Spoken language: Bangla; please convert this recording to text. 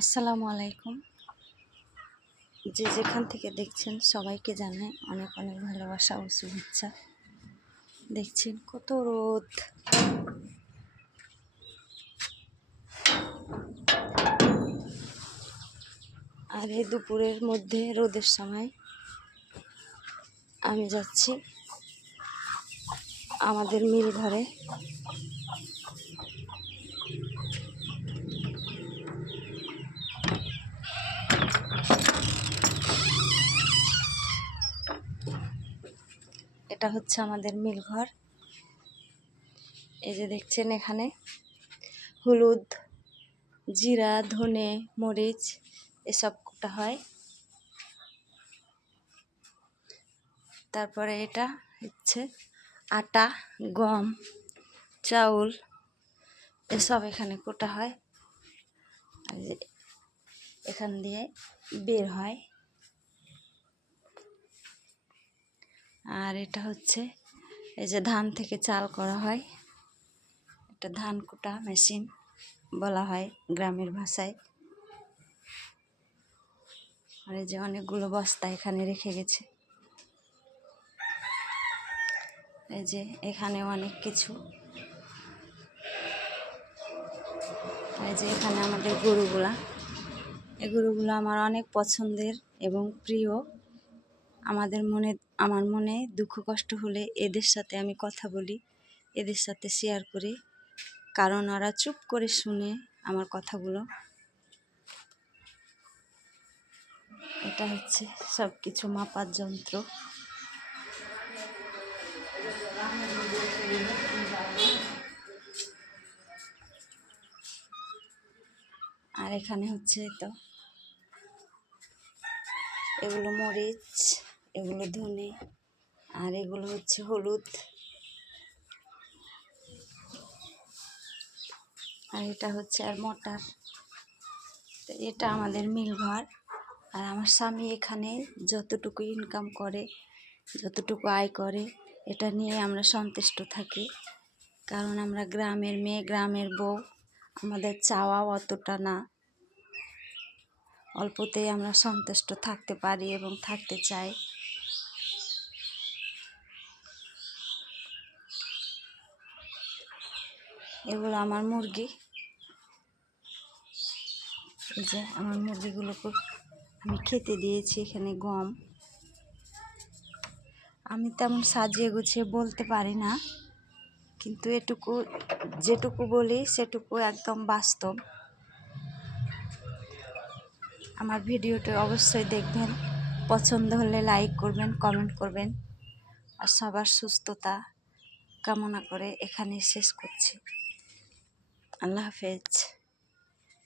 আসসালামু আলাইকুম। যে যেখান থেকে দেখছেন সবাইকে জানাই অনেক অনেক ভালোবাসা ও শুভেচ্ছা। দেখছেন কত রোদ। আর এই দুপুরের মধ্যে রোদের সময় আমি যাচ্ছি আমাদের মিল ঘরে এটা হচ্ছে আমাদের মিলঘর। এই যে দেখছেন এখানে, হলুদ, জিরা, ধনে, মরিচ, এসব কোটা হয়। তারপরে এটা হচ্ছে আটা, গম, চাউল, এসব এখানে কোটা হয়। এখান দিয়ে বের হয়। আর এটা হচ্ছে এই যে ধান থেকে চাল করা হয়। এটা ধান কুটা মেশিন বলা হয় গ্রামের ভাষায়। আর এই যে অনেকগুলো বস্তা এখানে রেখে গেছে। এই যে এখানে অনেক কিছু। এই যে এখানে আমাদের গরুগুলা। এই গরুগুলো আমার অনেক পছন্দের এবং প্রিয়। আমাদের মনে আমার মনে দুঃখ, কষ্ট হলে এদের সাথে আমি কথা বলি, এদের সাথে শেয়ার করি। কারণ ওরা চুপ করে শুনে আমার কথাগুলো। এটা হচ্ছে সব কিছু মাপার যন্ত্র। আর এখানে হচ্ছে তো, এগুলো মরিচ। এগুলো ধনে, আর এগুলো হচ্ছে হলুদ। আর এটা হচ্ছে আর মটার। এটা আমাদের মিল ঘর। আর আমার স্বামী এখানে যতটুকু ইনকাম করে, যতটুকু আয় করে, এটা নিয়ে আমরা সন্তুষ্ট থাকি। কারণ আমরা গ্রামের মেয়ে, গ্রামের বউ, আমাদের চাওয়া অতটা না। অল্পতেই আমরা সন্তুষ্ট থাকতে পারি এবং থাকতে চাই। এগুলো আমার মুরগি। এই যে আমার মুরগিগুলোকে আমি খেতে দিয়েছি এখানে গম। আমি তেমন সাজিয়ে গুছিয়ে বলতে পারি না, কিন্তু এটুকু যেটুকু বলি সেটুকু একদম বাস্তব। আমার ভিডিওটি অবশ্যই দেখবেন, পছন্দ হলে লাইক করবেন, কমেন্ট করবেন। আর সবার সুস্থতা কামনা করে এখানে শেষ করছি। আল্লাহ হাফেজ